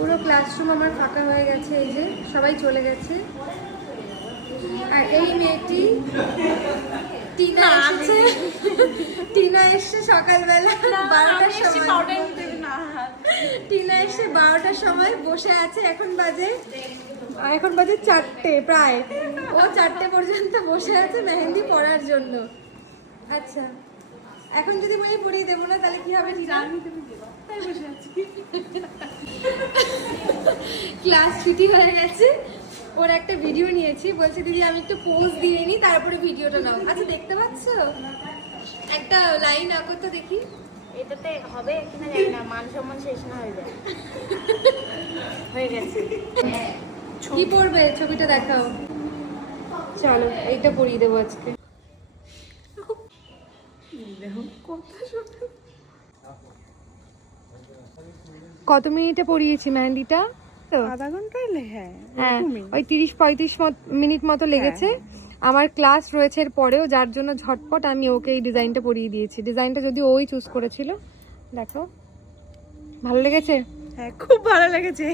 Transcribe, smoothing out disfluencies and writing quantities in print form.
পুরো ক্লাসরুম আমার ফাঁকা হয়ে গেছে, এই যে সবাই চলে গেছে। আর এই মেয়েটি টিনা এসেছে। টিনা এসছে সকালবেলা 12টার সময়। টিনা এসে 12টার সময় বসে আছে, এখন বাজে 4টে প্রায়। ও 4টে পর্যন্ত বসে আছে মেহেন্দি পড়ার জন্য। আচ্ছা, এখন যদি বলি পড়িয়ে দেবো না তাহলে কি হবে? ক্লাস ছুটি হয়ে গেছে, ওর একটা ভিডিও নিয়েছি, বলছে দিদি আমি একটু পোজ দিয়ে নিই তারপরে ভিডিওটা নাও। আচ্ছা দেখতে পাচ্ছ, একটা লাইন আঁকো তো দেখি। এটাতে হবে কিনা জানি না, মান সম্মান শেষ না হয়ে যায়। হয়ে গেছে। কি পড়বে ছবিটা দেখাও। চলো এইটা পরিয়ে দেবো আজকে। কত মিনিটে পরিয়েছি মেহেন্দিটা? আধা ঘন্টা এলে? হ্যাঁ, ওই 30-35 মিনিট মতো লেগেছে। আমার ক্লাস রয়েছে এর পরেও, যার জন্য ঝটপট আমি ওকে এই ডিজাইনটা পরিয়ে দিয়েছি। ডিজাইনটা যদি ওই চুজ করেছিল। দেখো ভালো লেগেছে? হ্যাঁ খুব ভালো লেগেছে।